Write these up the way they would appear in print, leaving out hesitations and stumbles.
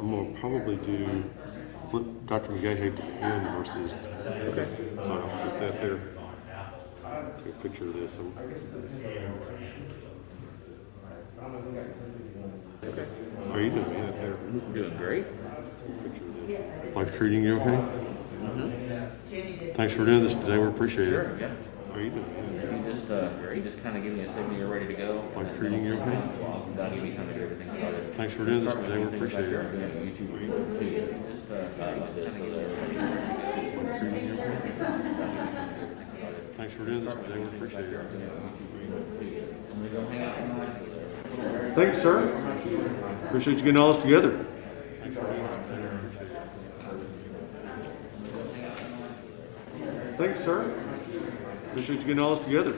I'm going to probably do flip Dr. McGaha to the end versus. Okay. So I'll flip that there. Take a picture of this. Okay. So how are you doing that there? Doing great. Picture of this. Life treating you okay? Mm-hmm. Thanks for doing this today. We appreciate Sure, it. yeah. How are you doing? You just kind of give me a signal you're ready to go. Life treating you okay? That'll give me time to get everything started. Thanks for doing this today. We appreciate it. YouTube too. Just use this so that everybody can see. Life treating you okay? Thanks for doing this today. We appreciate it. I'm gonna go hang out. Thanks, sir. Appreciate you getting all this together. Thanks, sir. Appreciate you getting all this together.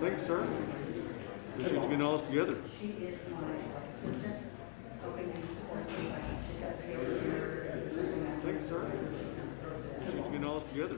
Thanks, sir. Appreciate you getting all this together. Thanks, sir. Appreciate you getting all this together.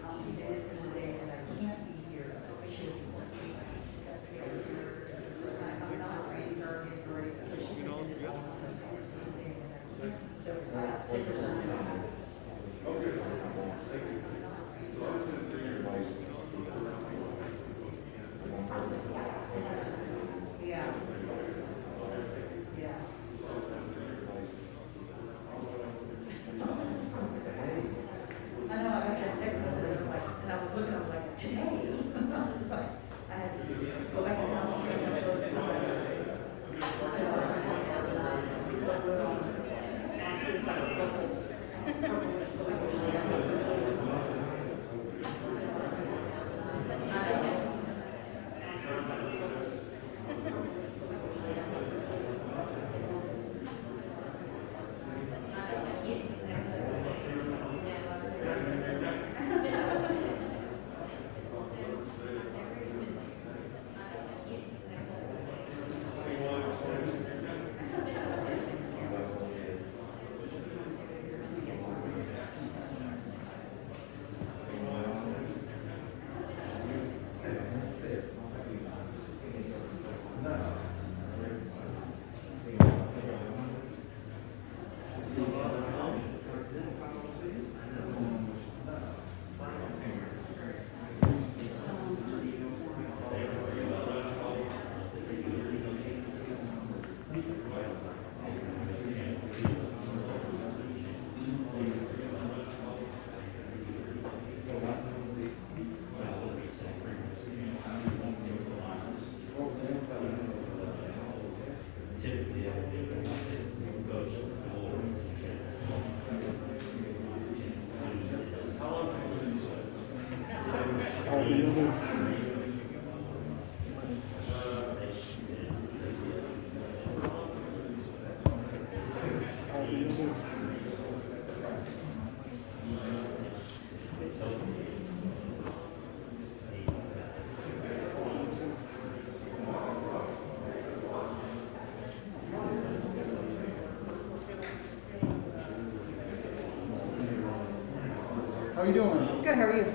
How are you doing? Good, how are you?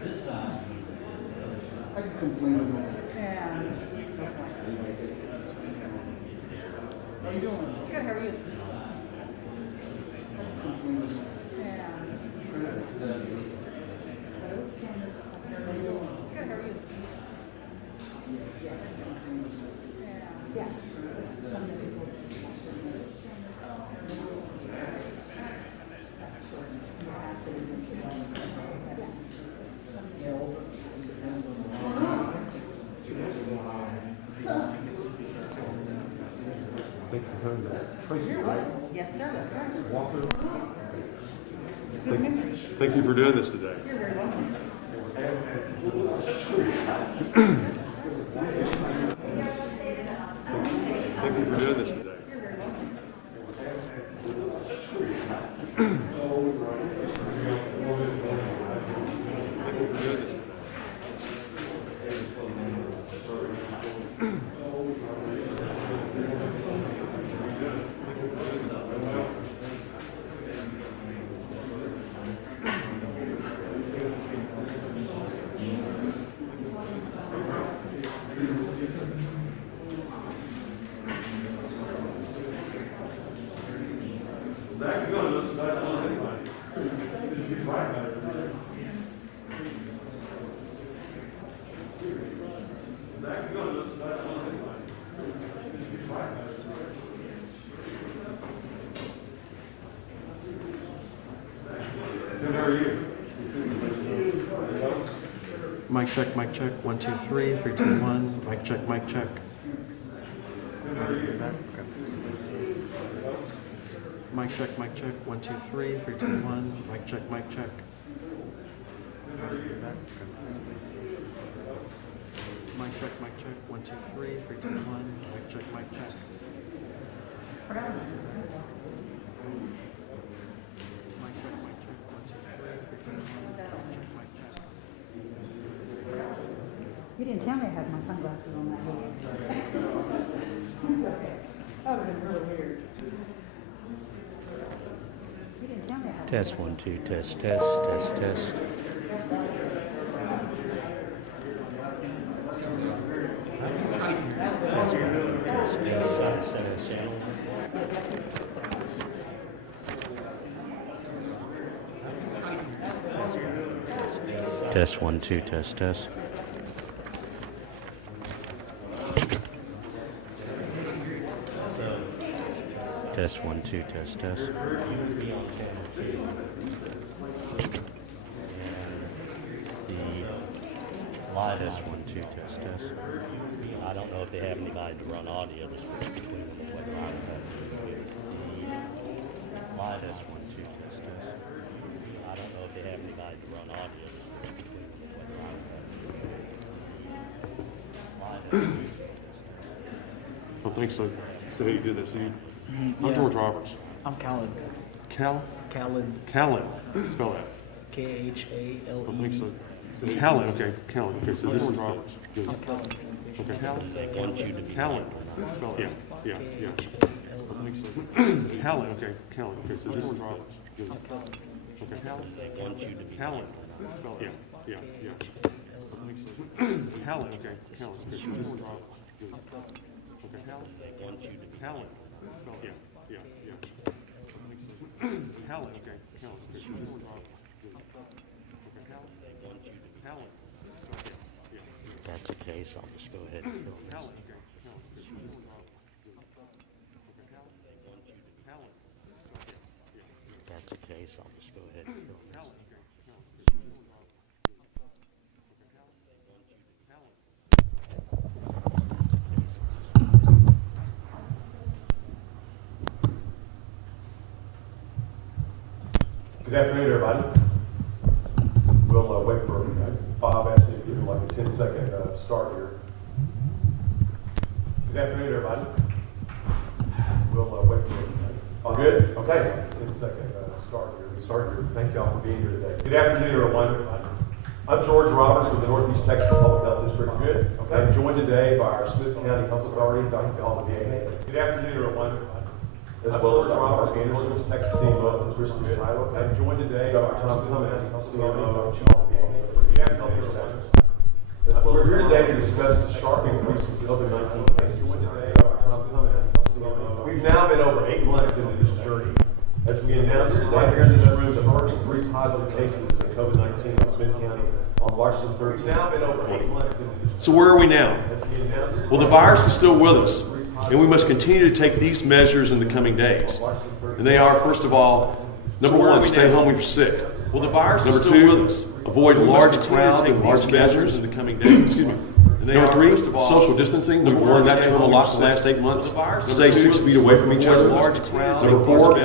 I can complain a little. Yeah. How are you doing? Good, how are you? I can complain a little. Yeah. How are you doing? Good, how are you? Yeah. Thank you for coming back. Tracy, right? Yes, sir, that's correct. Walker. Thank you for doing this today. You're very welcome. Thank you for doing this today. You're very welcome. Thank you for doing this today. Mic check, mic check. 1, 2, 3, 3, 2, 1. Mic check, mic check. Mic check, mic check. 1, 2, 3, 3, 2, 1. Mic check, mic check. Mic check, mic check. 1, 2, 3, 3, 2, 1. Mic check, mic check. Mic check, mic check. 1, 2, 3, 3, 2, 1. Mic check, mic check. You didn't tell me I had my sunglasses on that day. That would have been really weird. You didn't tell me I had Test 1, 2, test, test. Test 1, 2, test. Test 1, 2, test. Live test 1, 2, test. I don't know if they have anybody to run audio to switch between them or whether I would have to. Live test 1, 2, test. I don't know if they have anybody to run audio to switch between them or whether I would have to. Live test 1, 2, test. I don't think so. So you did this. I'm George Roberts. I'm Khaled. Callan? Khaled. Spell that. K-H-A-L-E. I don't think so. Callan, okay. Callan. Okay, so this is Roberts. I'm Khaled. Okay. They want you to be Callan. Spell that. Yeah. I think so. Callan, okay. Callan. Okay, so this is Roberts. I'm Khaled. Okay. Callan. They want you to be Callan. Spell that. Yeah. I think so. Callan, okay. Callan. Okay, so this is Roberts. Okay. Callan. They want you to be Callan. Spell it. Yeah. Callan, okay. Callan. Okay, so this is Roberts. Okay. Callan. Callan. Yeah. If that's the case, I'll just go ahead and fill this. Callan, okay. Callan. Okay, so this is Roberts. Okay. Callan. Callan. If that's the case, I'll just go ahead and fill this. Callan, okay. Callan. Okay, so this is Roberts. Okay. Callan. Callan. Good afternoon, everybody. We'll wait for Bob asked me to give him like a 10-second start here. Good afternoon, everybody. We'll wait for all good? Okay. 10-second start here. We start here. Thank y'all for being here today. Good afternoon, everyone. I'm George Roberts with the Northeast Texas Public Health District. Good. Okay. I'm joined today by our Smith County Health Authority, Dr. McGaha. Good afternoon, everyone. As well as Dr. Mark Anderson, Texas CMO, and Christus. I'm joined today by Dr. Cummins, CMO, We're here today to discuss the sharp increase in COVID-19 cases. We've now been over 8 months into this journey as we announced right here in this room the first 3 positive cases of COVID-19 in Smith County on Washington 13th. We've now been over 8 months into this. So where are we now? Well, the virus is still with us, and we must continue to take these measures in the coming days. And they are, first of all, number 1, stay home when you're sick. Well, the virus is still with us. Avoid large crowds and large measures in the coming days. Excuse me. Number 3, social distancing. We've learned that term a lot in the last 8 months. Stay 6 feet away from each other. Number 4,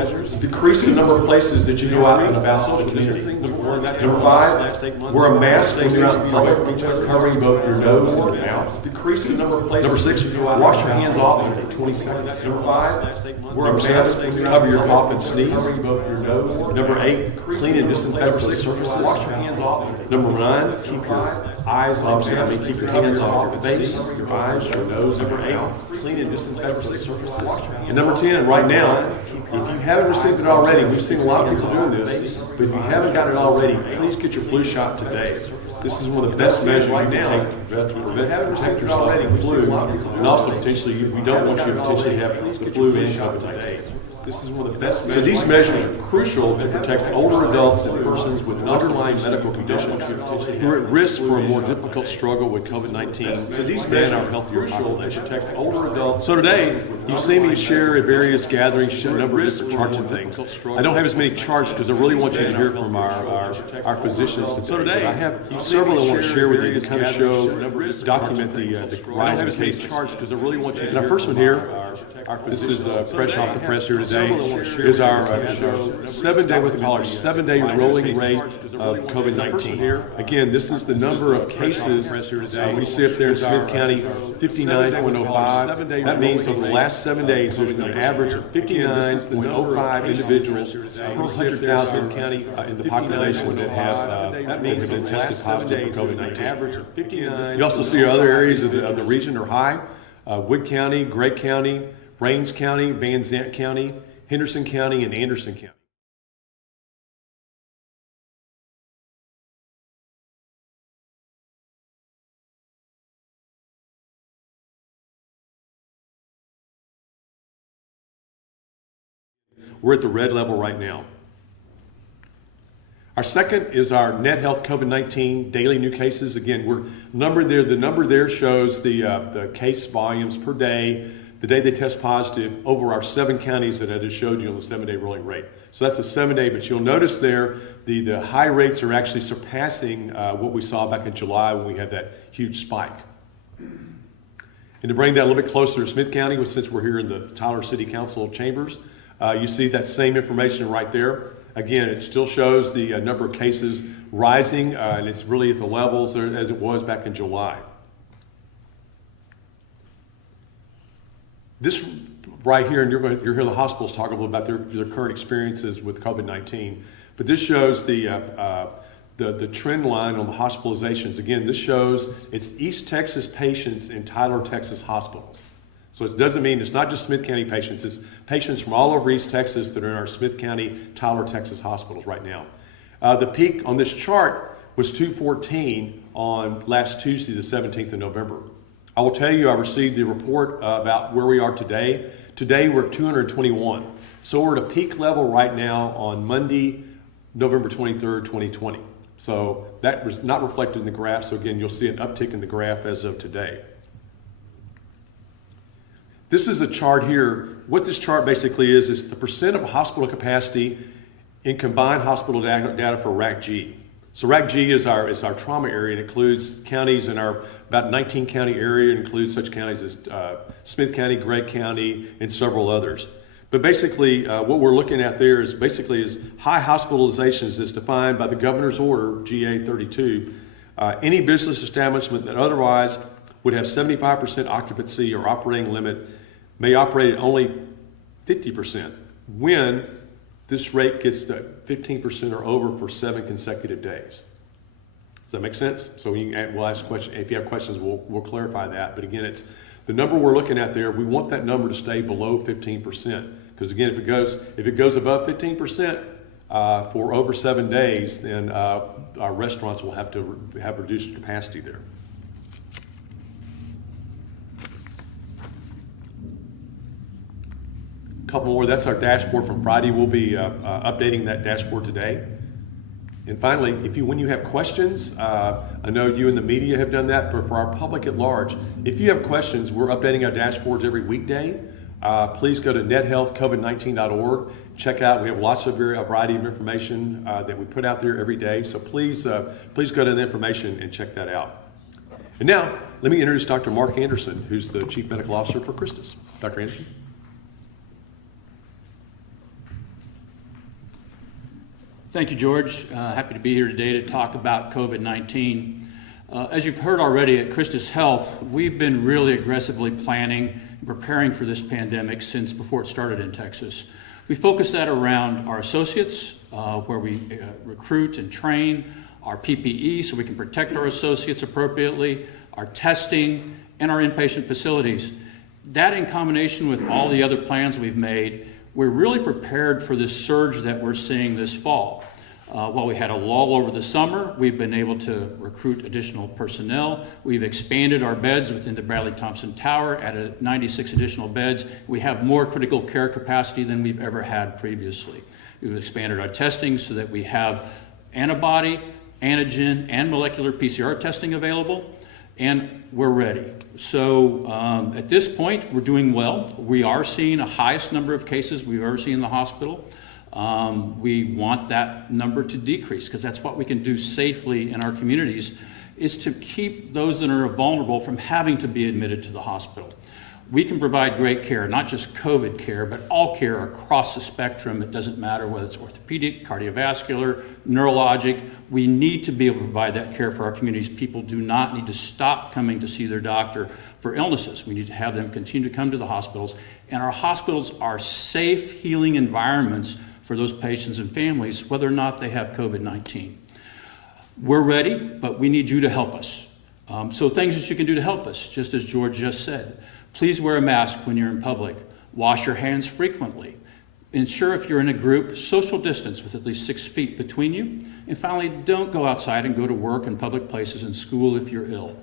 decrease the number of places that you go out and about social distancing. Number 5, wear a mask when you're out in public, covering both your nose and your mouth. Decrease the number of places. Number 6, wash your hands often for 20 seconds. Number 5, wear a mask when you cover your cough and sneeze, covering both your nose. Number 8, clean and disinfect surfaces. Wash your hands often. Number 9, keep your eyes off. Keep your hands off your face, your eyes, your nose, and your mouth. Clean and disinfect surfaces. And number 10, right now, if you haven't received it already, we've seen a lot of people doing this, but if you haven't got it already, please get your flu shot today. This is one of the best measures you can take to protect yourself from the flu, and also potentially, we don't want you to potentially have the flu and COVID-19. This is one of the best measures. So these measures are crucial to protect older adults and persons with underlying medical conditions who are at risk for a more difficult struggle with COVID-19 than our healthier population. To protect older adults. So today, you've seen me share at various gatherings a number of different charts and things. I don't have as many charts because I really want you to hear from our physicians today. So today, I have several I want to share with you to kind of show, document the rise in cases. Because I really want you. And our first one here. This is fresh off the press here today. Is our 7-day, what they call our 7-day rolling rate of COVID-19 here. Again, this is the number of cases. We see up there in Smith County, 59.05. That means over the last 7 days, there's been an average of 59.05 individuals per 100,000 in the population that have been tested positive for COVID-19. You also see other areas of the region are high. Wood County, Gray County, Rains County, Van Zant County, Henderson County, and Anderson County. We're at the red level right now. Our second is our net health COVID-19 daily new cases. Again, we're numbered there. The number there shows the case volumes per day, the day they test positive over our 7 counties that I just showed you on the 7-day rolling rate. So that's a 7-day, but you'll notice there the high rates are actually surpassing what we saw back in July when we had that huge spike. And to bring that a little bit closer to Smith County, since we're here in the Tyler City Council chambers, you see that same information right there. Again, it still shows the number of cases rising, and it's really at the levels as it was back in July. This right here, and you're hear the hospitals talk a little about their current experiences with COVID-19, but this shows the trend line on the hospitalizations. Again, this shows it's East Texas patients in Tyler, Texas hospitals. So it doesn't mean it's not just Smith County patients, it's patients from all over East Texas that are in our Smith County, Tyler, Texas hospitals right now. The peak on this chart was 214 on last Tuesday, the 17th of November. I will tell you, I received the report about where we are today. Today we're at 221. So we're at a peak level right now on Monday, November 23rd, 2020. So that was not reflected in the graph. So again, you'll see an uptick in the graph as of today. This is a chart here. What this chart basically is the percent of hospital capacity in combined hospital data for RAC-G. So RAC-G is our trauma area. It includes counties in our about 19 county area. It includes such counties as Smith County, Gray County, and several others. But basically, what we're looking at there is high hospitalizations as defined by the governor's order, GA 32. Any business establishment that otherwise would have 75% occupancy or operating limit may operate at only 50% when this rate gets to 15% or over for 7 consecutive days. Does that make sense? So we'll ask questions. If you have questions, we'll clarify that. But again, it's the number we're looking at there. We want that number to stay below 15%. Because again, if it goes above 15% for over 7 days, then our restaurants will have to have reduced capacity there. Couple more. That's our dashboard from Friday. We'll be updating that dashboard today. And finally, when you have questions, I know you and the media have done that, but for our public at large, if you have questions, we're updating our dashboards every weekday. Please go to nethealthcovid19.org. Check out. We have lots of variety of information that we put out there every day. So please go to the information and check that out. And now, let me introduce Dr. Mark Anderson, who's the Chief Medical Officer for Christus. Dr. Anderson. Thank you, George. Happy to be here today to talk about COVID-19. As you've heard already at Christus Health, we've been really aggressively planning and preparing for this pandemic since before it started in Texas. We focus that around our associates, where we recruit and train, our PPE so we can protect our associates appropriately, our testing, and our inpatient facilities. That in combination with all the other plans we've made, we're really prepared for this surge that we're seeing this fall. While we had a lull over the summer, we've been able to recruit additional personnel. We've expanded our beds within the Bradley Thompson Tower, added 96 additional beds. We have more critical care capacity than we've ever had previously. We've expanded our testing so that we have antibody, antigen, and molecular PCR testing available, and we're ready. So at this point, we're doing well. We are seeing the highest number of cases we've ever seen in the hospital. We want that number to decrease because that's what we can do safely in our communities, is to keep those that are vulnerable from having to be admitted to the hospital. We can provide great care, not just COVID care, but all care across the spectrum. It doesn't matter whether it's orthopedic, cardiovascular, neurologic. We need to be able to provide that care for our communities. People do not need to stop coming to see their doctor for illnesses. We need to have them continue to come to the hospitals. And our hospitals are safe, healing environments for those patients and families, whether or not they have COVID-19. We're ready, but we need you to help us. So things that you can do to help us, just as George just said. Please wear a mask when you're in public. Wash your hands frequently. Ensure if you're in a group, social distance with at least 6 feet between you. And finally, don't go outside and go to work in public places and school if you're ill.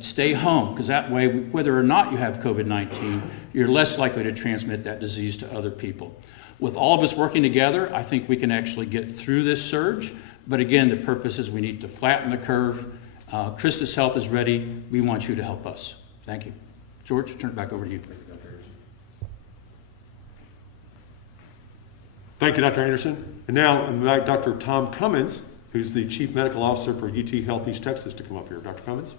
Stay home, because that way, whether or not you have COVID-19, you're less likely to transmit that disease to other people. With all of us working together, I think we can actually get through this surge. But again, the purpose is we need to flatten the curve. Christus Health is ready. We want you to help us. Thank you. George, turn it back over to you. Thank you, Dr. Anderson. And now, I'd like Dr. Tom Cummins, who's the Chief Medical Officer for UT Health East Texas, to come up here. Dr. Cummins.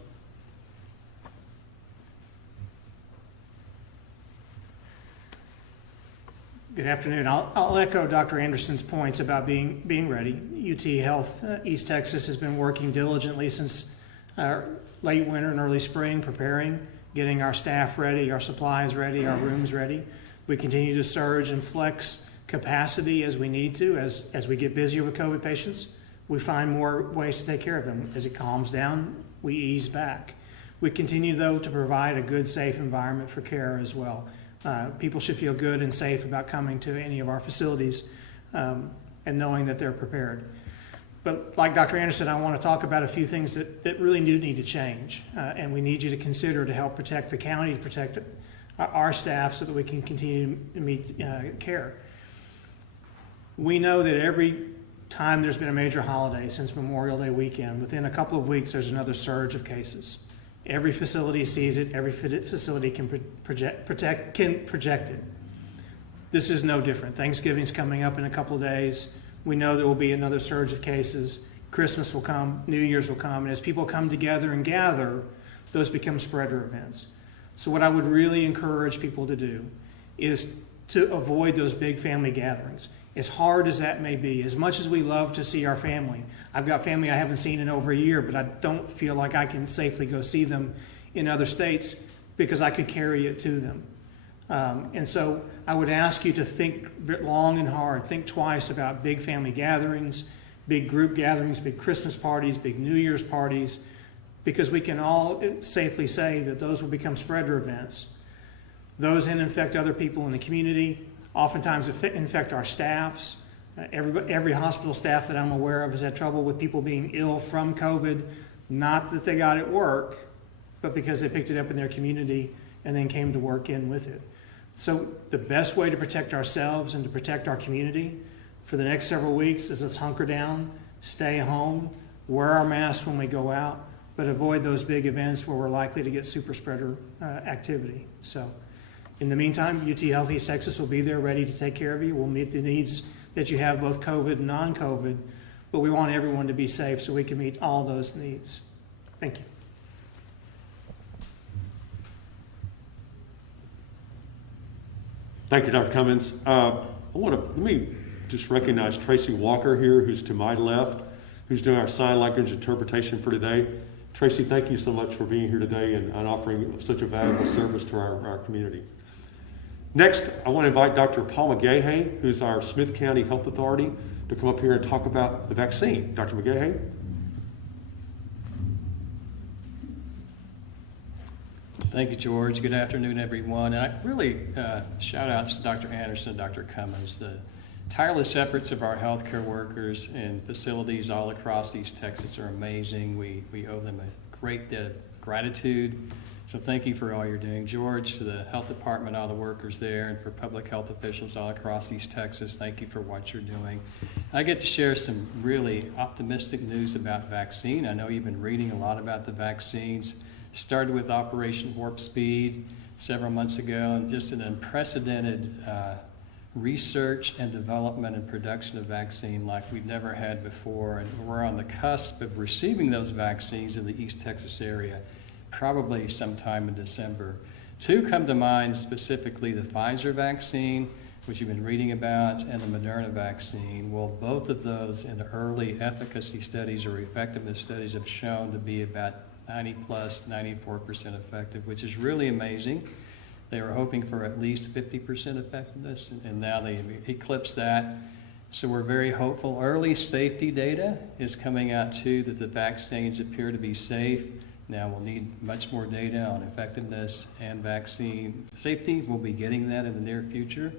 Good afternoon. I'll echo Dr. Anderson's points about being ready. UT Health East Texas has been working diligently since late winter and early spring, preparing, getting our staff ready, our supplies ready, our rooms ready. We continue to surge and flex capacity as we need to. As we get busier with COVID patients, we find more ways to take care of them. As it calms down, we ease back. We continue, though, to provide a good, safe environment for care as well. People should feel good and safe about coming to any of our facilities and knowing that they're prepared. But like Dr. Anderson, I want to talk about a few things that really do need to change, and we need you to consider to help protect the county, to protect our staff so that we can continue to meet care. We know that every time there's been a major holiday since Memorial Day weekend, within a couple of weeks there's another surge of cases. Every facility sees it. Every facility can project it. This is no different. Thanksgiving's coming up in a couple of days. We know there will be another surge of cases. Christmas will come. New Year's will come. And as people come together and gather, those become spreader events. So what I would really encourage people to do is to avoid those big family gatherings. As hard as that may be, as much as we love to see our family. I've got family I haven't seen in over a year, but I don't feel like I can safely go see them in other states because I could carry it to them. And so I would ask you to think long and hard, think twice about big family gatherings, big group gatherings, big Christmas parties, big New Year's parties, because we can all safely say that those will become spreader events. Those then infect other people in the community, oftentimes infect our staffs. Every hospital staff that I'm aware of has had trouble with people being ill from COVID, not that they got it at work, but because they picked it up in their community and then came to work in with it. So the best way to protect ourselves and to protect our community for the next several weeks is let's hunker down, stay home, wear our masks when we go out, but avoid those big events where we're likely to get super spreader activity. So in the meantime, UT Health East Texas will be there ready to take care of you. We'll meet the needs that you have, both COVID and non-COVID, but we want everyone to be safe so we can meet all those needs. Thank you. Thank you, Dr. Cummins. Let me just recognize Tracy Walker here, who's to my left, who's doing our sign language interpretation for today. Tracy, thank you so much for being here today and offering such a valuable service to our community. Next, I want to invite Dr. Paul McGaha, who's our Smith County Health Authority, to come up here and talk about the vaccine. Dr. McGaha? Thank you, George. Good afternoon, everyone. And I really shout outs to Dr. Anderson and Dr. Cummins. The tireless efforts of our healthcare workers and facilities all across East Texas are amazing. We owe them a great debt of gratitude. So thank you for all you're doing. George, to the health department, all the workers there, and for public health officials all across East Texas, thank you for what you're doing. I get to share some really optimistic news about vaccine. I know you've been reading a lot about the vaccines. Started with Operation Warp Speed several months ago, and just an unprecedented research and development and production of vaccine like we've never had before. And we're on the cusp of receiving those vaccines in the East Texas area, probably sometime in December. Two come to mind, specifically the Pfizer vaccine, which you've been reading about, and the Moderna vaccine. Well, both of those in early efficacy studies or effectiveness studies have shown to be about 90 plus, 94% effective, which is really amazing. They were hoping for at least 50% effectiveness, and now they eclipsed that. So we're very hopeful. Early safety data is coming out too, that the vaccines appear to be safe. Now we'll need much more data on effectiveness and vaccine safety. We'll be getting that in the near future.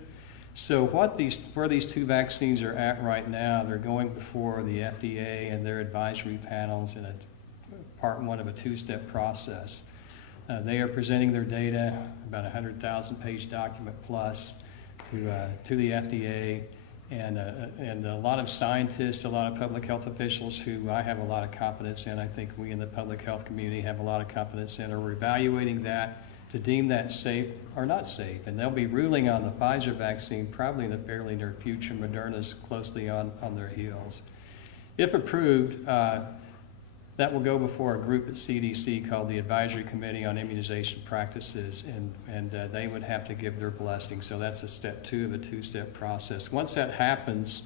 So where these two vaccines are at right now, they're going before the FDA and their advisory panels in a part one of a two-step process. They are presenting their data, about 100,000-page document plus, to the FDA, and a lot of scientists, a lot of public health officials who I have a lot of confidence in, I think we in the public health community have a lot of confidence in, are evaluating that to deem that safe or not safe. And they'll be ruling on the Pfizer vaccine probably in the fairly near future. Moderna's closely on their heels. If approved, that will go before a group at CDC called the Advisory Committee on Immunization Practices, and they would have to give their blessing. So that's a step two of a two-step process. Once that happens,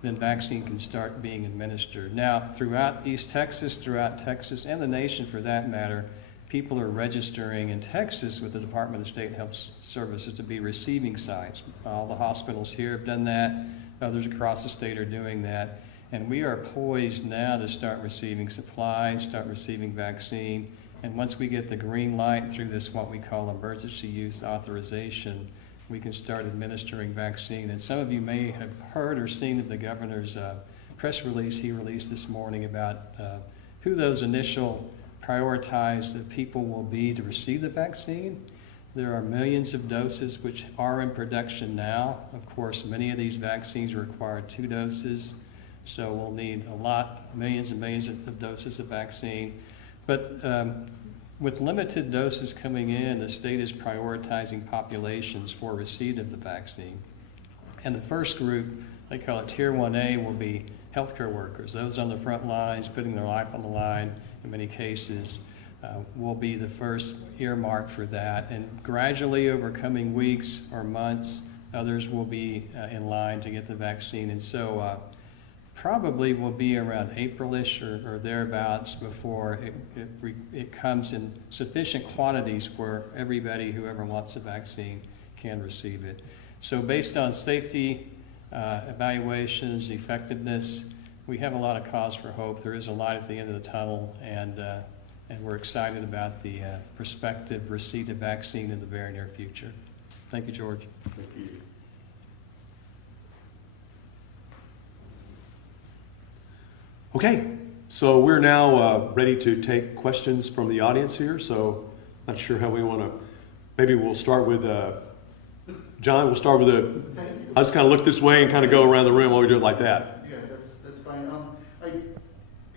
then vaccine can start being administered. Now, throughout East Texas, throughout Texas, and the nation for that matter, people are registering in Texas with the Department of State Health Services to be receiving sites. All the hospitals here have done that. Others across the state are doing that. And we are poised now to start receiving supplies, start receiving vaccine. And once we get the green light through this, what we call emergency use authorization, we can start administering vaccine. And some of you may have heard or seen of the governor's press release he released this morning about who those initial prioritized people will be to receive the vaccine. There are millions of doses which are in production now. Of course, many of these vaccines require 2 doses. So we'll need millions and millions of doses of vaccine. But with limited doses coming in, the state is prioritizing populations for receipt of the vaccine. And the first group, they call it Tier 1A, will be healthcare workers. Those on the front lines, putting their life on the line in many cases, will be the first earmark for that. And gradually over coming weeks or months, others will be in line to get the vaccine. And so probably will be around April-ish or thereabouts before it comes in sufficient quantities where everybody, whoever wants the vaccine, can receive it. So based on safety evaluations, effectiveness, we have a lot of cause for hope. There is a light at the end of the tunnel, and we're excited about the prospective receipt of vaccine in the very near future. Thank you, George. Thank you. Okay, so we're now ready to take questions from the audience here. So not sure how we want to, maybe we'll start with, John, we'll start with I'll just kind of look this way and kind of go around the room while we do it like that. Yeah, that's fine.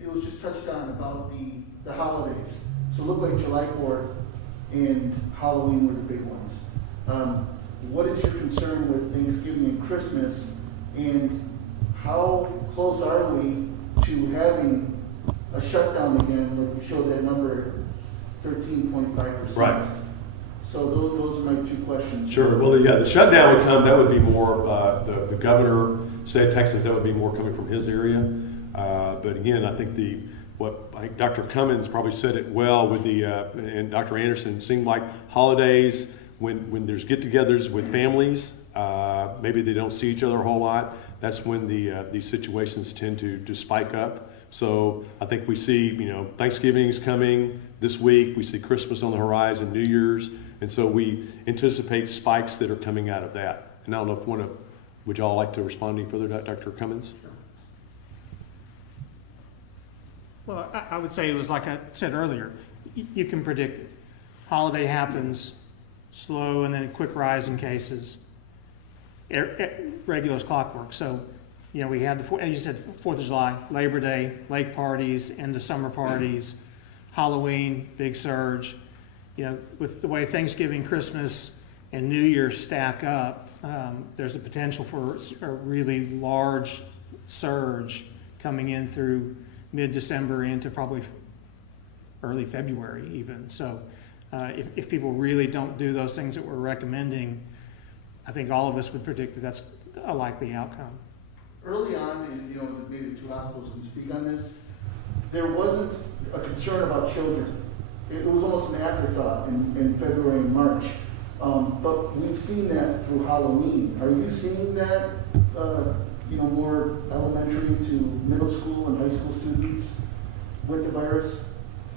It was just touched on about the holidays. So it looked like July 4th and Halloween were the big ones. What is your concern with Thanksgiving and Christmas, and how close are we to having a shutdown again? Like we showed that number, 13.5%. Right. So those are my 2 questions. Sure. Well, the shutdown would come. That would be more the governor, state of Texas. That would be more coming from his area. But again, I think Dr. Cummins probably said it well with and Dr. Anderson. It seemed like holidays when there's get-togethers with families, maybe they don't see each other a whole lot. That's when these situations tend to spike up. So I think we see, Thanksgiving is coming this week. We see Christmas on the horizon, New Year's. And so we anticipate spikes that are coming out of that. And I don't know if one of Would y'all like to respond any further, Dr. Cummins? Well, I would say it was like I said earlier, you can predict it. Holiday happens, slow and then a quick rise in cases. Regular as clockwork. So, we had, as you said, 4th of July, Labor Day, lake parties, end of summer parties, Halloween, big surge. With the way Thanksgiving, Christmas, and New Year's stack up, there's a potential for a really large surge coming in through mid-December into probably early February even. So if people really don't do those things that we're recommending, I think all of us would predict that that's a likely outcome. Early on, and maybe the two hospitals can speak on this, there wasn't a concern about children. It was almost an afterthought in February and March. But we've seen that through Halloween. Are you seeing that, more elementary to middle school and high school students with the virus?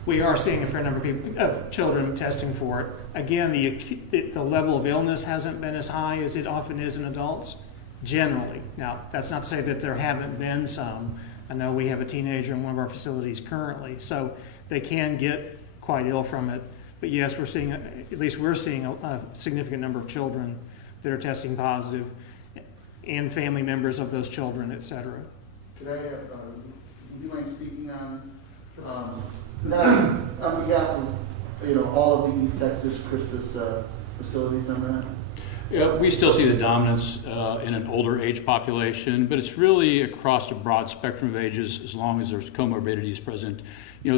We are seeing a fair number of children testing for it. Again, the level of illness hasn't been as high as it often is in adults, generally. Now, that's not to say that there haven't been some. I know we have a teenager in one of our facilities currently, so they can get quite ill from it. But yes, we're seeing a significant number of children that are testing positive, and family members of those children, et cetera. Could I have, would you mind speaking on behalf of, all of the East Texas Christus facilities on that? Yeah, we still see the dominance in an older age population, but it's really across a broad spectrum of ages as long as there's comorbidities present.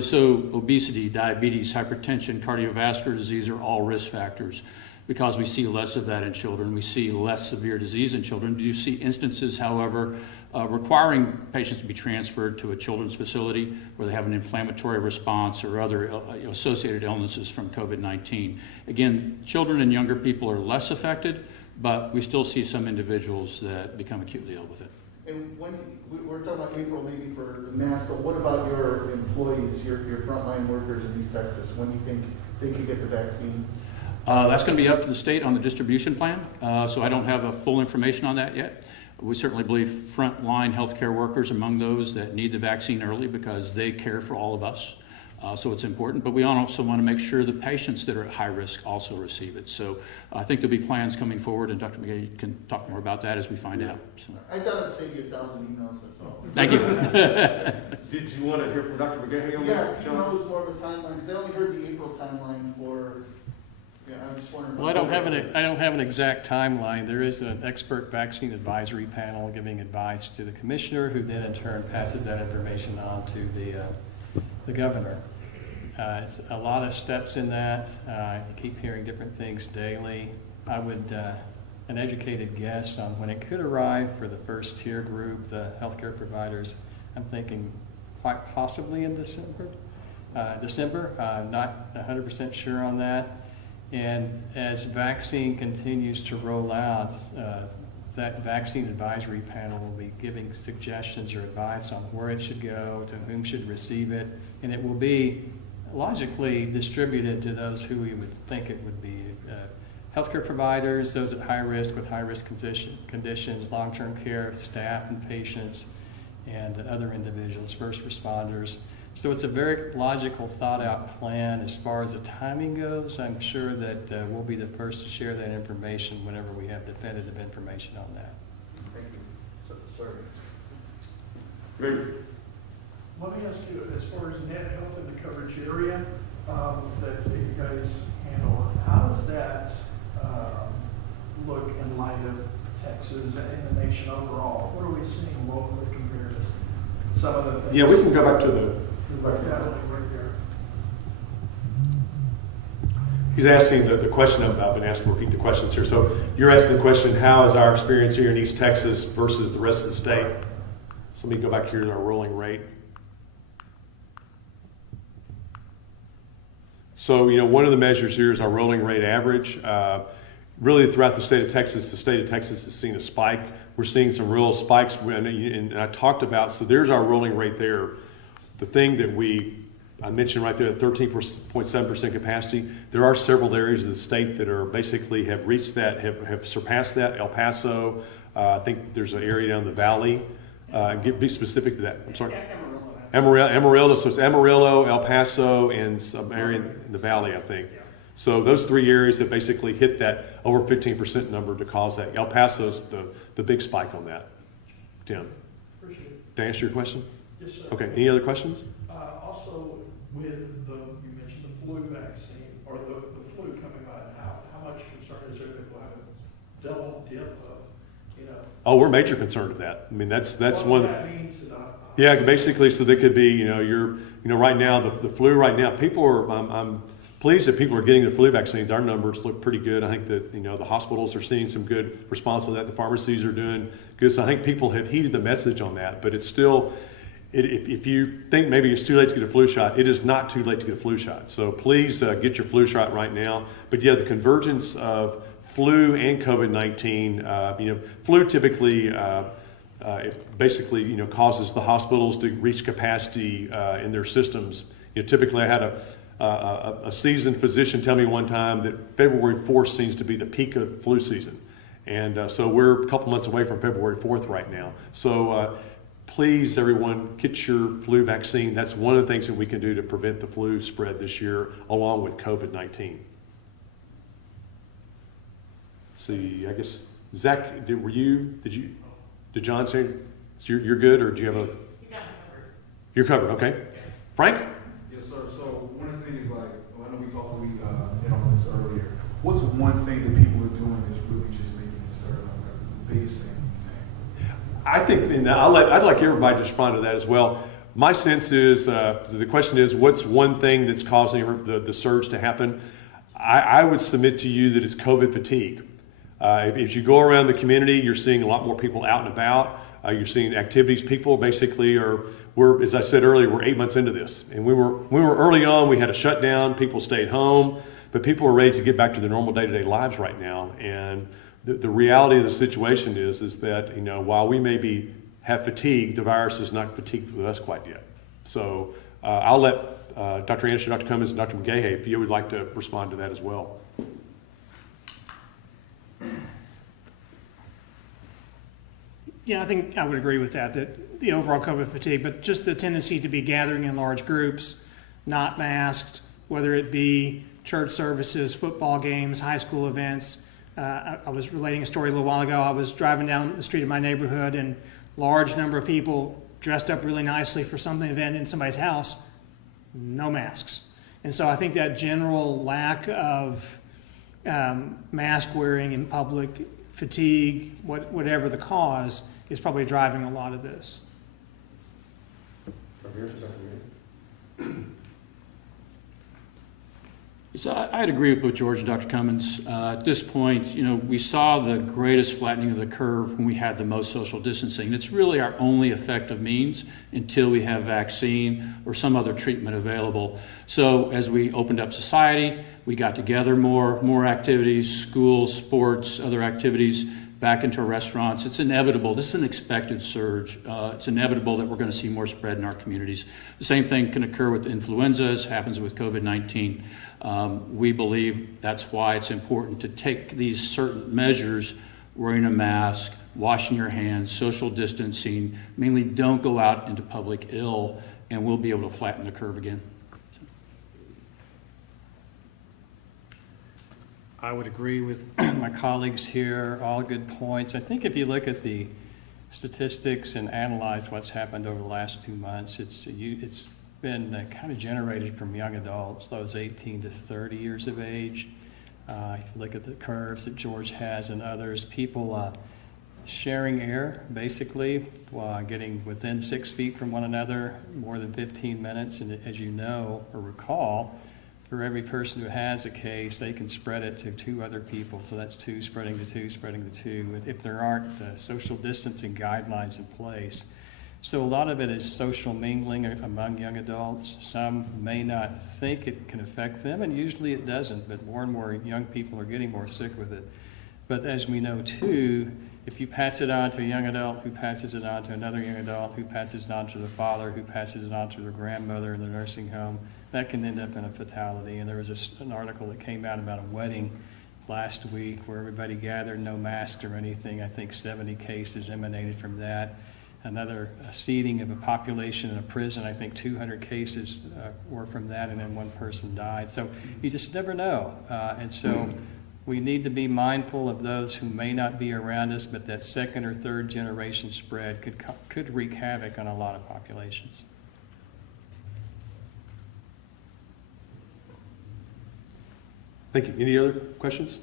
So obesity, diabetes, hypertension, cardiovascular disease are all risk factors. Because we see less of that in children, we see less severe disease in children. Do you see instances, however, requiring patients to be transferred to a children's facility where they have an inflammatory response or other associated illnesses from COVID-19? Again, children and younger people are less affected, but we still see some individuals that become acutely ill with it. And when we're talking about April maybe for the mass, but what about your employees, your frontline workers in East Texas? When do you think they could get the vaccine? That's going to be up to the state on the distribution plan, so I don't have a full information on that yet. We certainly believe frontline healthcare workers among those that need the vaccine early because they care for all of us, so it's important. But we also want to make sure the patients that are at high risk also receive it. So I think there'll be plans coming forward, and Dr. McGaha can talk more about that as we find out. So. I thought I'd save you 1,000 emails, that's all. Thank you. Did you want to hear from Dr. McGaha on Yeah, that, if John? you know it's more of a timeline, because I only heard the April timeline for. Yeah, I'm just wondering. Well, I don't have an exact timeline. There is an expert vaccine advisory panel giving advice to the commissioner, who then in turn passes that information on to the governor. It's a lot of steps in that. I keep hearing different things daily. I would an educated guess on when it could arrive for the first tier group, the healthcare providers. I'm thinking quite possibly in December. Not 100% sure on that. And as vaccine continues to roll out, that vaccine advisory panel will be giving suggestions or advice on where it should go, to whom should receive it, and it will be logically distributed to those who we would think it would be. Healthcare providers, those at high risk with high-risk conditions, long-term care staff and patients, and other individuals, first responders. So it's a very logical, thought-out plan. As far as the timing goes, I'm sure that we'll be the first to share that information whenever we have definitive information on that. Thank you. Sorry. Great. Let me ask you, as far as net health in the coverage area that you guys handle, how does that look in light of Texas and the nation overall? What are we seeing locally compared to some of the things? Yeah, we can go back to the. Right there. He's asking the question. I've been asked to repeat the questions here. So you're asking the question, how is our experience here in East Texas versus the rest of the state? So let me go back here to our rolling rate. So, one of the measures here is our rolling rate average. Really, throughout the state of Texas has seen a spike. We're seeing some real spikes, and I talked about, so there's our rolling rate there. The thing that I mentioned right there at 13.7% capacity, there are several areas of the state that are basically have reached that, have surpassed that. El Paso, I think there's an area down in the valley. Be specific to that. I'm sorry. Amarillo. So it's Amarillo, El Paso, and some area in the valley, I think. So those 3 areas that basically hit that over 15% number to cause that. El Paso's the big spike on that. Tim, Appreciate it. to answer your question? Yes, sir. Okay. Any other questions? Also, with you mentioned the flu vaccine, or the flu coming on, how much concern is there that we'll have a double dip of, Oh, we're major concerned with that. I mean, that's one of the. that means that Yeah, basically, so there could be, right now, the flu right now, people are, I'm pleased that people are getting the flu vaccines. Our numbers look pretty good. I think that, the hospitals are seeing some good response to that. The pharmacies are doing good. So I think people have heeded the message on that, but it's still, if you think maybe it's too late to get a flu shot, it is not too late to get a flu shot. So please get your flu shot right now. But yeah, the convergence of flu and COVID-19, flu typically, it basically, causes the hospitals to reach capacity in their systems. Typically, I had a seasoned physician tell me one time that February 4th seems to be the peak of flu season, and so we're a couple months away from February 4th right now. So please, everyone, get your flu vaccine. That's one of the things that we can do to prevent the flu spread this year, along with COVID-19. Let's see, I guess Zach, did John say, so you're good, or do you have a? You're covered, okay. Frank? Yes, sir. So one of the things, I know we talked on this earlier. What's one thing that people are doing that's really just making this the biggest thing? I think, and I'd like everybody to respond to that as well. My sense is, the question is, what's one thing that's causing the surge to happen? I would submit to you that it's COVID fatigue. If you go around the community, you're seeing a lot more people out and about. You're seeing activities. People basically we're, as I said earlier, we're 8 months into this. And we were early on, we had a shutdown, people stayed home, but people are ready to get back to their normal day-to-day lives right now. And the reality of the situation is that, while we maybe have fatigue, the virus is not fatigued with us quite yet. So I'll let Dr. Anderson, Dr. Cummins, and Dr. McGaha, if you would like to respond to that as well. Yeah, I think I would agree with that the overall COVID fatigue, but just the tendency to be gathering in large groups, not masked, whether it be church services, football games, high school events. I was relating a story a little while ago. I was driving down the street of my neighborhood, and large number of people dressed up really nicely for some event in somebody's house, no masks. And so I think that general lack of mask wearing in public, fatigue, whatever the cause, is probably driving a lot of this. So I'd agree with both George and Dr. Cummins. At this point, we saw the greatest flattening of the curve when we had the most social distancing. It's really our only effective means until we have vaccine or some other treatment available. So as we opened up society, we got together more activities, schools, sports, other activities, back into our restaurants. It's inevitable. This is an expected surge. It's inevitable that we're going to see more spread in our communities. The same thing can occur with influenza, as happens with COVID-19. We believe that's why it's important to take these certain measures, wearing a mask, washing your hands, social distancing. Mainly don't go out into public ill, and we'll be able to flatten the curve again. I would agree with my colleagues here, all good points. I think if you look at the statistics and analyze what's happened over the last 2 months, it's been kind of generated from young adults, those 18 to 30 years of age. If you look at the curves that George has and others, people sharing air, basically, getting within 6 feet from one another, more than 15 minutes. And as you know or recall, for every person who has a case, they can spread it to 2 other people. So that's 2 spreading to 2, spreading to 2, if there aren't social distancing guidelines in place. So a lot of it is social mingling among young adults. Some may not think it can affect them, and usually it doesn't, but more and more young people are getting more sick with it. But as we know too, if you pass it on to a young adult who passes it on to another young adult who passes it on to the father who passes it on to their grandmother in the nursing home, that can end up in a fatality. And there was an article that came out about a wedding last week where everybody gathered, no mask or anything. I think 70 cases emanated from that. Another seeding of a population in a prison, I think 200 cases were from that, and then one person died. So you just never know. And so we need to be mindful of those who may not be around us, but that second or third generation spread could wreak havoc on a lot of populations. Thank you. Any other questions?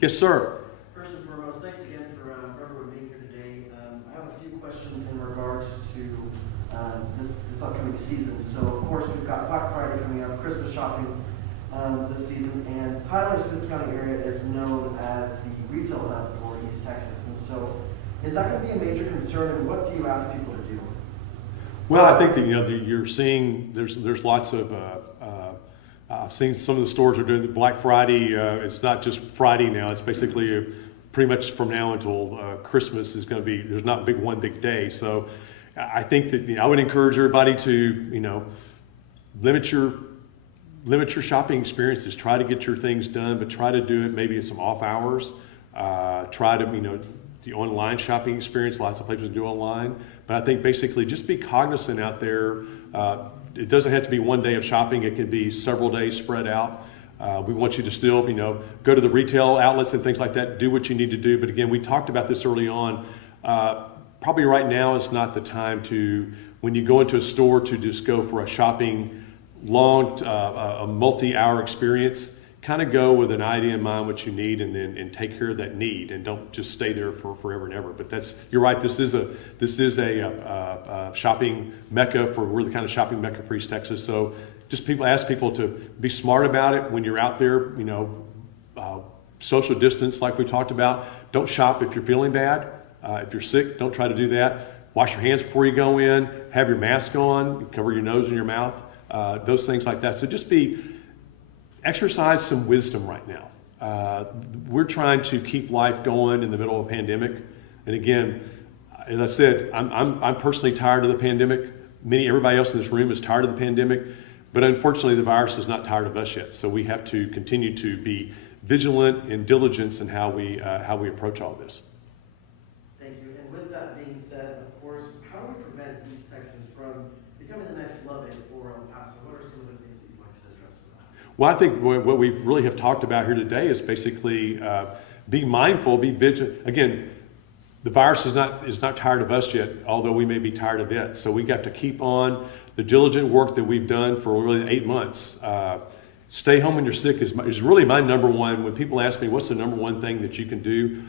Yes, sir. First and foremost, thanks again for everyone being here today. I have a few questions in regards to this upcoming season. So, of course, we've got Black Friday coming up, Christmas shopping this season, and Tyler, Smith County area is known as the retail hub for East Texas. And so, is that going to be a major concern, and what do you ask people to do? Well, I think that you're seeing there's lots of. I've seen some of the stores are doing the Black Friday. It's not just Friday now. It's basically pretty much from now until Christmas is going to be. There's not one big day. So I think that I would encourage everybody to limit your shopping experiences. Try to get your things done, but try to do it maybe at some off hours. Try to the online shopping experience. Lots of places do online, but I think basically just be cognizant out there. It doesn't have to be one day of shopping. It can be several days spread out. We want you to still, go to the retail outlets and things like that. Do what you need to do. But again, we talked about this early on. Probably right now is not the time to, when you go into a store, to just go for a shopping long, a multi-hour experience. Kind of go with an idea in mind what you need, and take care of that need, and don't just stay there for forever and ever. But you're right. This is a shopping mecca we're the kind of shopping mecca for East Texas. So just ask people to be smart about it when you're out there. Social distance, like we talked about. Don't shop if you're feeling bad. If you're sick, don't try to do that. Wash your hands before you go in. Have your mask on. Cover your nose and your mouth. Those things like that. So just exercise some wisdom right now. We're trying to keep life going in the middle of a pandemic. And again, as I said, I'm personally tired of the pandemic. Everybody else in this room is tired of the pandemic. But unfortunately, the virus is not tired of us yet. So we have to continue to be vigilant and diligent in how we approach all this. Thank you. And with that being said, of course, how do we prevent East Texas from becoming the next Lubbock or El Paso? What are some of the things that you'd like to address for that? Well, I think what we really have talked about here today is basically be mindful, be vigilant. Again, the virus is not tired of us yet, although we may be tired of it. So we have to keep on the diligent work that we've done for really 8 months. Stay home when you're sick is really my number one. When people ask me, what's the number one thing that you can do?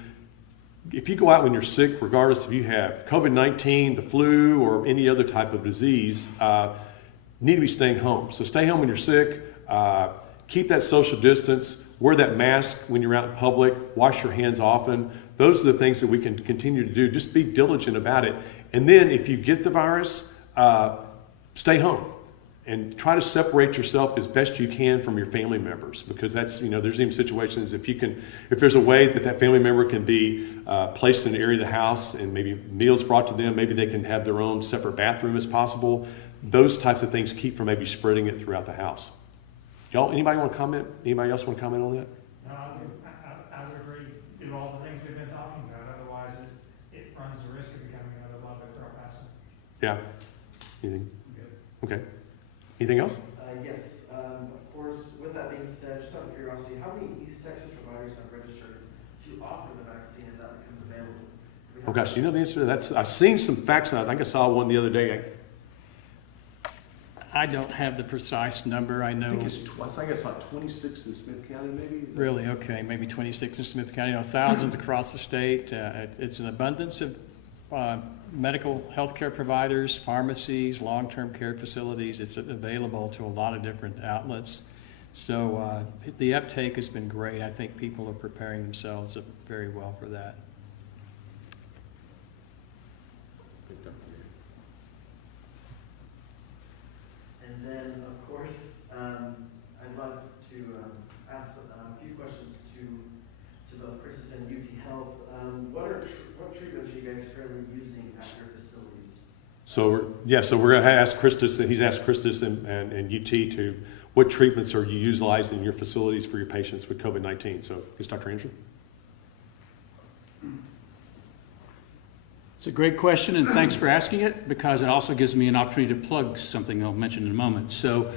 If you go out when you're sick, regardless if you have COVID-19, the flu, or any other type of disease, you need to be staying home. So stay home when you're sick. Keep that social distance. Wear that mask when you're out in public. Wash your hands often. Those are the things that we can continue to do. Just be diligent about it. And then if you get the virus, stay home. And try to separate yourself as best you can from your family members, because that's, there's even situations if there's a way that family member can be placed in an area of the house and maybe meals brought to them, maybe they can have their own separate bathroom as possible. Those types of things keep from maybe spreading it throughout the house. Y'all, anybody want to comment? Anybody else want to comment on that? No, I would agree. Do all the things we've been talking about. Otherwise, it runs the risk of becoming another Lubbock or El Paso. Yeah. Anything? Okay. Anything else? Yes. Of course, with that being said, just out of curiosity, how many East Texas providers have registered to offer the vaccine if that becomes available? Oh gosh, do you know the answer to that? I've seen some facts, and I think I saw one the other day. I don't have the precise number. I know. I think it's like 26 in Smith County, maybe. Really? Okay, maybe 26 in Smith County. Thousands across the state. It's an abundance of medical healthcare providers, pharmacies, long-term care facilities. It's available to a lot of different outlets. So the uptake has been great. I think people are preparing themselves very well for that. And then, of course, I'd love to ask a few questions to both Christus and UT Health. What treatments are you guys currently using at your facilities? So we're going to ask Christus, and he's asked Christus and UT to, what treatments are you utilizing in your facilities for your patients with COVID-19? So, is Dr. Anderson? It's a great question, and thanks for asking it, because it also gives me an opportunity to plug something I'll mention in a moment. So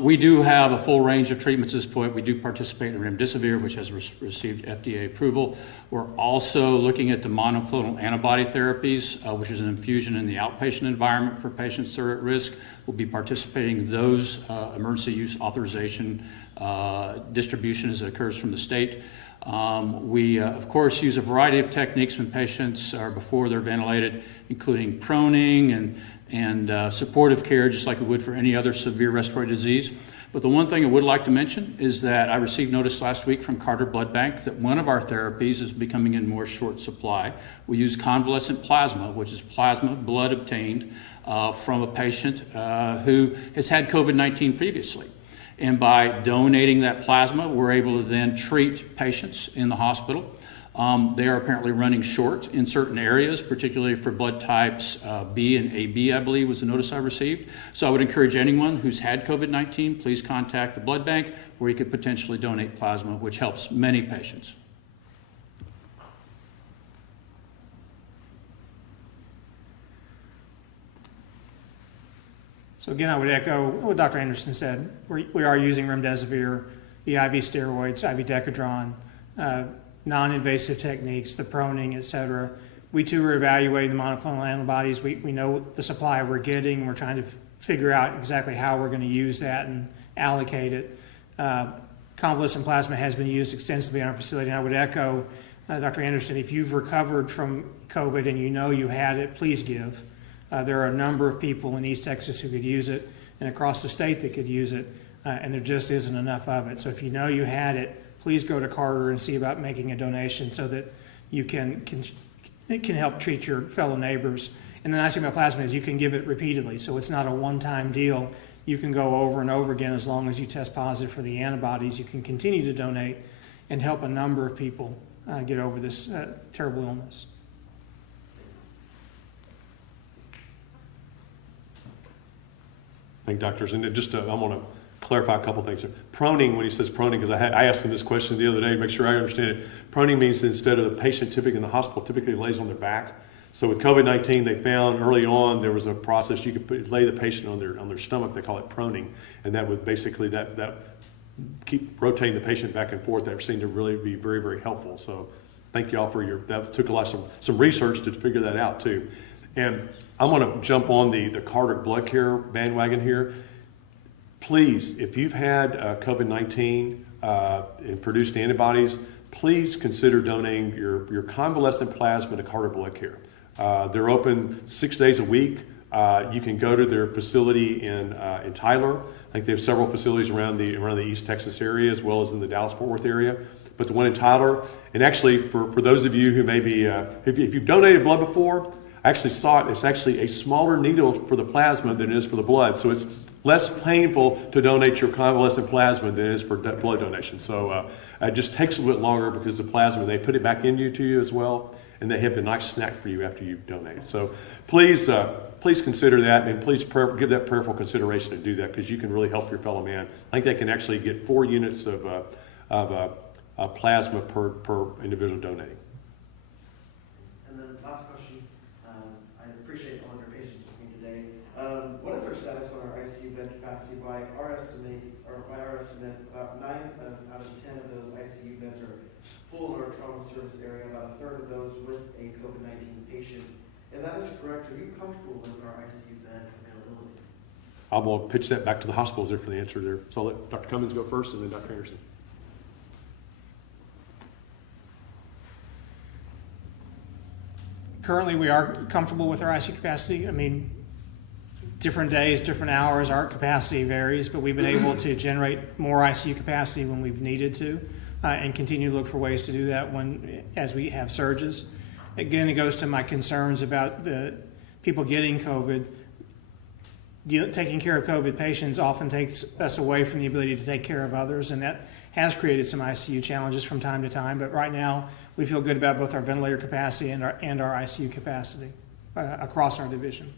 we do have a full range of treatments at this point. We do participate in remdesivir, which has received FDA approval. We're also looking at the monoclonal antibody therapies, which is an infusion in the outpatient environment for patients that are at risk. We'll be participating in those emergency use authorization distribution as it occurs from the state. We, of course, use a variety of techniques when patients are before they're ventilated, including proning and supportive care, just like we would for any other severe respiratory disease. But the one thing I would like to mention is that I received notice last week from Carter Blood Bank that one of our therapies is becoming in more short supply. We use convalescent plasma, which is plasma blood obtained from a patient who has had COVID-19 previously. And by donating that plasma, we're able to then treat patients in the hospital. They are apparently running short in certain areas, particularly for blood types B and AB, I believe was the notice I received. So I would encourage anyone who's had COVID-19, please contact the blood bank where you could potentially donate plasma, which helps many patients. So again, I would echo what Dr. Anderson said. We are using remdesivir, the IV steroids, IV Decadron, non-invasive techniques, the proning, et cetera. We too are evaluating the monoclonal antibodies. We know the supply we're getting, and we're trying to figure out exactly how we're going to use that and allocate it. Convalescent plasma has been used extensively in our facility, and I would echo Dr. Anderson, if you've recovered from COVID and you know you had it, please give. There are a number of people in East Texas who could use it and across the state that could use it, and there just isn't enough of it. So if you know you had it, please go to Carter and see about making a donation so that you can help treat your fellow neighbors. And the nice thing about plasma is you can give it repeatedly, so it's not a one-time deal. You can go over and over again as long as you test positive for the antibodies. You can continue to donate and help a number of people get over this terrible illness. Thank you, doctors. And just I want to clarify a couple things here. Proning, when he says proning, because I asked him this question the other day to make sure I understand it. Proning means that instead of the patient typically in the hospital, typically lays on their back. So with COVID-19, they found early on there was a process you could lay the patient on their stomach. They call it proning, and that would basically that keep rotating the patient back and forth. That seemed to really be very, very helpful. So thank you all for that took a lot some research to figure that out too. And I'm going to jump on the Carter Blood Care bandwagon here. Please, if you've had COVID-19 and produced antibodies, please consider donating your convalescent plasma to Carter Blood Care. They're open 6 days a week. You can go to their facility in Tyler. I think they have several facilities around the East Texas area as well as in the Dallas-Fort Worth area. But the one in Tyler, and actually for those of you who maybe, if you've donated blood before, I actually saw it. It's actually a smaller needle for the plasma than it is for the blood. So it's less painful to donate your convalescent plasma than it is for blood donation. So it just takes a little bit longer because the plasma, they put it back into you as well, and they have a nice snack for you after you donate. So please consider that, and please give that prayerful consideration to do that, because you can really help your fellow man. I think they can actually get 4 units of plasma per individual donating. And then last question. I appreciate all of your patience with me today. What is our status on our ICU bed capacity? By our estimate, about 9 out of 10 of those ICU beds are full in our trauma service area. About a third of those with a COVID-19 patient. If that is correct, are you comfortable with our ICU bed availability? I'm going to pitch that back to the hospitals there for the answer there. So I'll let Dr. Cummins go first, and then Dr. Anderson. Currently, we are comfortable with our ICU capacity. I mean, different days, different hours, our capacity varies, but we've been able to generate more ICU capacity when we've needed to, and continue to look for ways to do that as we have surges. Again, it goes to my concerns about the people getting COVID. Taking care of COVID patients often takes us away from the ability to take care of others, and that has created some ICU challenges from time to time. But right now, we feel good about both our ventilator capacity and our ICU capacity across our division.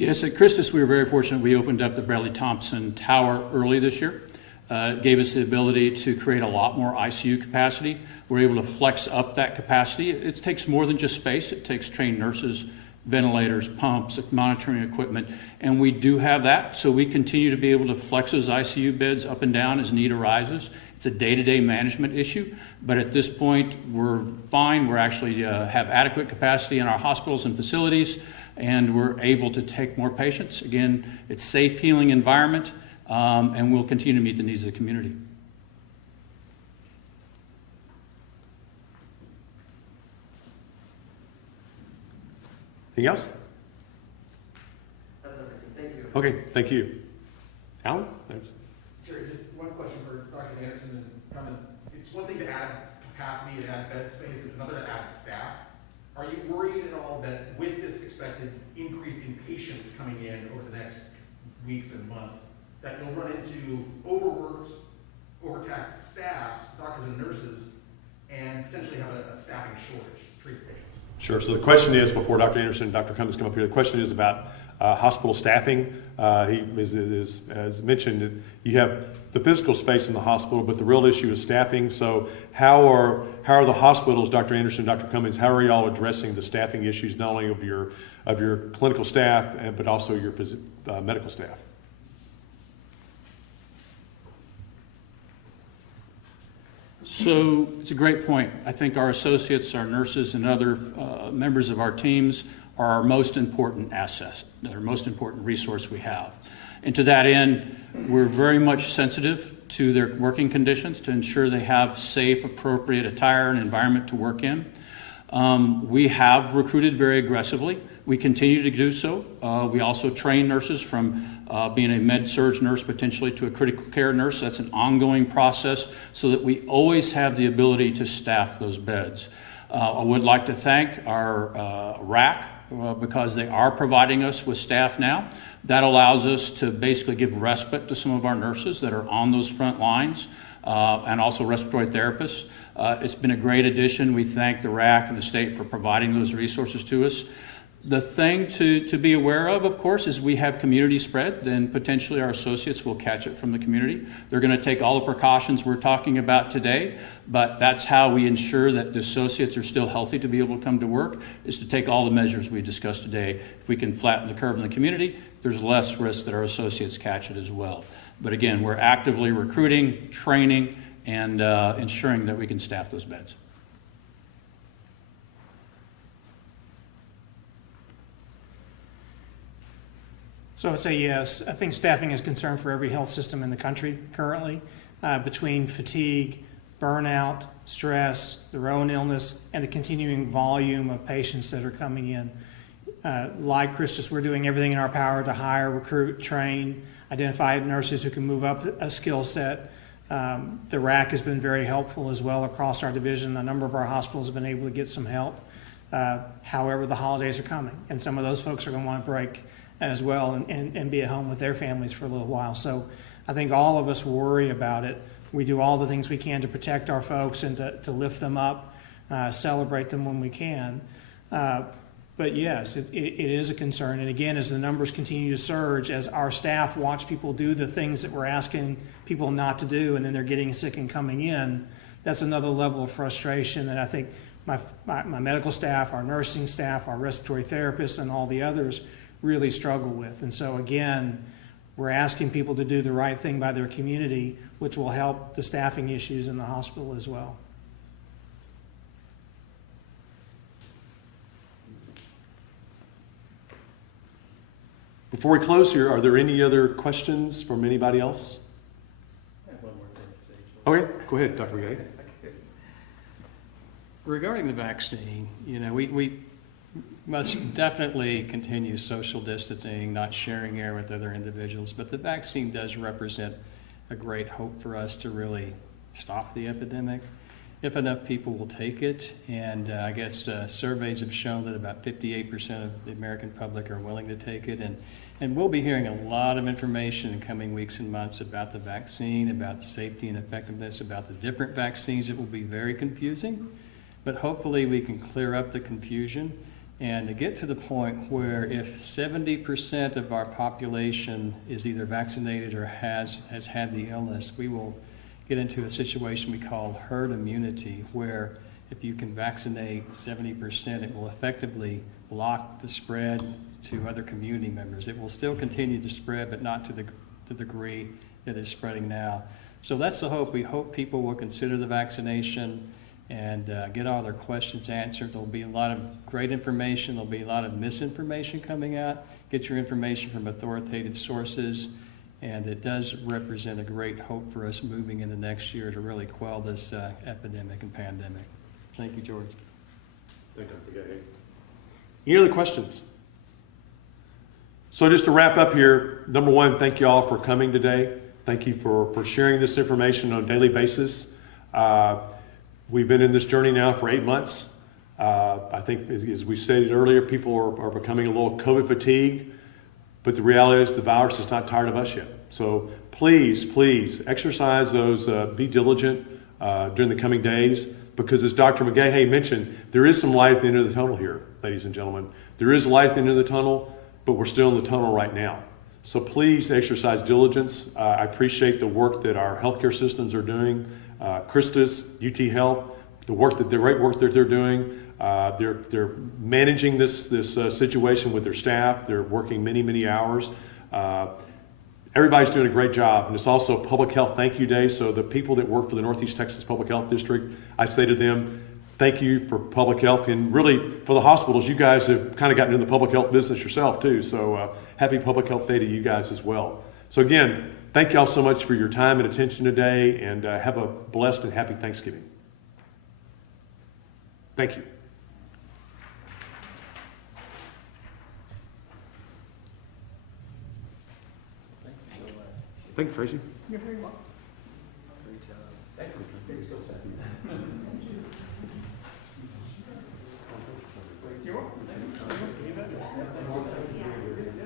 Yes, at Christus, we were very fortunate. We opened up the Bradley Thompson Tower early this year. It gave us the ability to create a lot more ICU capacity. We're able to flex up that capacity. It takes more than just space. It takes trained nurses, ventilators, pumps, monitoring equipment, and we do have that. So we continue to be able to flex those ICU beds up and down as need arises. It's a day-to-day management issue, but at this point, we're fine. We're actually have adequate capacity in our hospitals and facilities, and we're able to take more patients. Again, it's a safe, healing environment, and we'll continue to meet the needs of the community. Anything else? That's everything. Thank you. Okay, thank you. Alan? Thanks. Sure, just one question for Dr. Anderson and Cummins. It's one thing to add capacity and add bed space, it's another to add staff. Are you worried at all that with this expected increase in patients coming in over the next weeks and months, that you'll run into overworked, overtaxed staffs, doctors and nurses, and potentially have a staffing shortage to treat patients? Sure. So the question is, before Dr. Anderson and Dr. Cummins come up here, the question is about hospital staffing. As mentioned, you have the physical space in the hospital, but the real issue is staffing. So how are the hospitals, Dr. Anderson, Dr. Cummins, how are y'all addressing the staffing issues, not only of your clinical staff, but also your medical staff? So it's a great point. I think our associates, our nurses, and other members of our teams are our most important asset, our most important resource we have. And to that end, we're very much sensitive to their working conditions to ensure they have safe, appropriate attire and environment to work in. We have recruited very aggressively. We continue to do so. We also train nurses from being a med-surg nurse potentially to a critical care nurse. That's an ongoing process so that we always have the ability to staff those beds. I would like to thank our RAC because they are providing us with staff now. That allows us to basically give respite to some of our nurses that are on those front lines and also respiratory therapists. It's been a great addition. We thank the RAC and the state for providing those resources to us. The thing to be aware of course, is we have community spread, then potentially our associates will catch it from the community. They're going to take all the precautions we're talking about today, but that's how we ensure that the associates are still healthy to be able to come to work, is to take all the measures we discussed today. If we can flatten the curve in the community, there's less risk that our associates catch it as well. But again, we're actively recruiting, training, and ensuring that we can staff those beds. So I'd say yes. I think staffing is a concern for every health system in the country currently, between fatigue, burnout, stress, their own illness, and the continuing volume of patients that are coming in. Like Christus, we're doing everything in our power to hire, recruit, train, identify nurses who can move up a skill set. The RAC has been very helpful as well across our division. A number of our hospitals have been able to get some help. However, the holidays are coming, and some of those folks are going to want to break as well and be at home with their families for a little while. So I think all of us worry about it. We do all the things we can to protect our folks and to lift them up, celebrate them when we can. But yes, it is a concern. And again, as the numbers continue to surge, as our staff watch people do the things that we're asking people not to do, and then they're getting sick and coming in, that's another level of frustration. And I think my medical staff, our nursing staff, our respiratory therapists, and all the others really struggle with. And so again, we're asking people to do the right thing by their community, which will help the staffing issues in the hospital as well. Before we close here, are there any other questions from anybody else? I have one more thing to say. Okay, go ahead, Dr. McGaha. Regarding the vaccine, we must definitely continue social distancing, not sharing air with other individuals, but the vaccine does represent a great hope for us to really stop the epidemic if enough people will take it. And I guess surveys have shown that about 58% of the American public are willing to take it. And we'll be hearing a lot of information in coming weeks and months about the vaccine, about safety and effectiveness, about the different vaccines. It will be very confusing, but hopefully we can clear up the confusion And to get to the point where if 70% of our population is either vaccinated or has had the illness, we will get into a situation we call herd immunity, where if you can vaccinate 70%, it will effectively block the spread to other community members. It will still continue to spread, but not to the degree that it's spreading now. So that's the hope. We hope people will consider the vaccination and get all their questions answered. There'll be a lot of great information. There'll be a lot of misinformation coming out. Get your information from authoritative sources. And it does represent a great hope for us moving into next year to really quell this epidemic and pandemic. Thank you, George. Thank you, Dr. McGaha. Any other questions? So just to wrap up here, number one, thank you all for coming today. Thank you for sharing this information on a daily basis. We've been in this journey now for 8 months. I think, as we stated earlier, people are becoming a little COVID fatigued, but the reality is the virus is not tired of us yet. So please exercise those, be diligent during the coming days, because as Dr. McGaha mentioned, there is some light at the end of the tunnel here, ladies and gentlemen. There is light at the end of the tunnel, but we're still in the tunnel right now. So please exercise diligence. I appreciate the work that our healthcare systems are doing. Christus, UT Health, the great work that they're doing. They're managing this situation with their staff. They're working many hours. Everybody's doing a great job, and it's also Public Health Thank You Day. So the people that work for the Northeast Texas Public Health District, I say to them, thank you for public health, and really for the hospitals. You guys have kind of gotten into the public health business yourself too. So happy Public Health Day to you guys as well. So again, thank y'all so much for your time and attention today, and have a blessed and happy Thanksgiving. Thank you. Thank you, Tracy. You're very welcome. Thank you.